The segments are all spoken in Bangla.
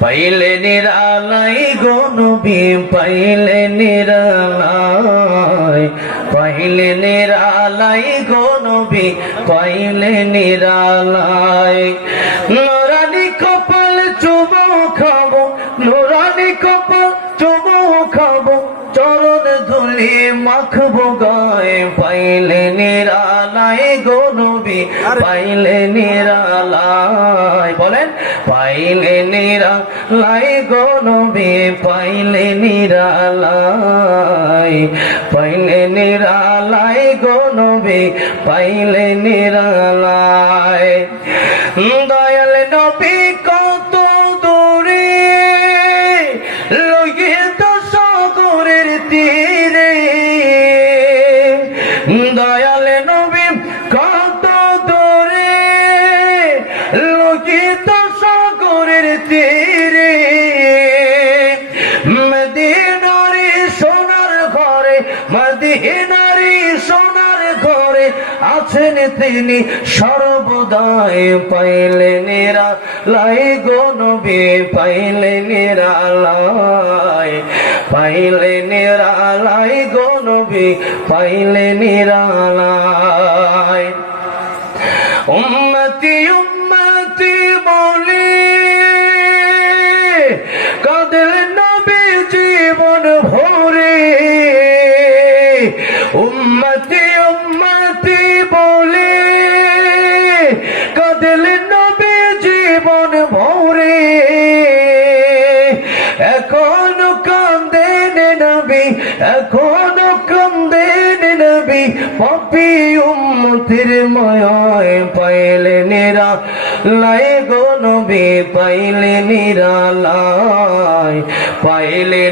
পাইলে নিরালাই গো নবী পাইলে নিরালাই পাইলে নিরালাই গো নবী পাইলে নিরালাই। ধুলি মাখবো গায়ে পাইলে নিরালাই গো নবী পাইলে নিরালাই বলেন পাইলে নিরালাই গো নবী পাইলে নিরালাই পাইলে নিরালাই গো নবী পাইলে নিরালাই দয়াল নবী, কত দূরে, লোকিত সাগরের তীরে, মদিনারি সোনার ঘরে, মদিনারি সোনার ঘরে আছেন তিনি সর্বদাই পাইলে নিরা লাই গো নবী, পাইলে নিরা লাই পাইলে পাইলে নিরা লাই উম্মতি উম্মতি বলি, কাদের নবী জীবন ভরে? উম্মতি উম্মতি বলি, কাদের নবী জীবন ভরে? এখনও কান্দেন নবী নবী পাপি উম্মতির মায়ায় পাইলে নিরা লাই গো নবী, পাইলে পাইলে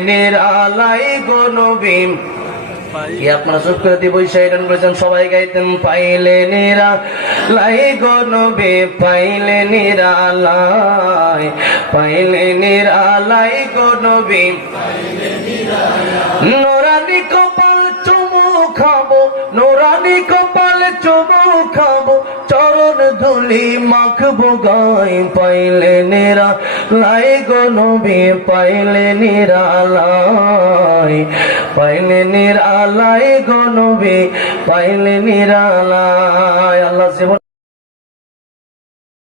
গো নবী। আপনারা করেছেন সবাই গাইতেন, পাইলে নিরা লাই গো নবী, পাইলে নিরা লাই, পাইলে নিরা লাই গো নবী। নোরানি কপাল চুমু খাব নোরানি কপাল চুমু খাব, চরণ ধুলি মাখবো, গাই পাইলে নেরা লাই গো নবী, পাইলে নিরালাই পাইলে নিরালাই গনবি পাইলে নিরালাই আল্লাহ জীবন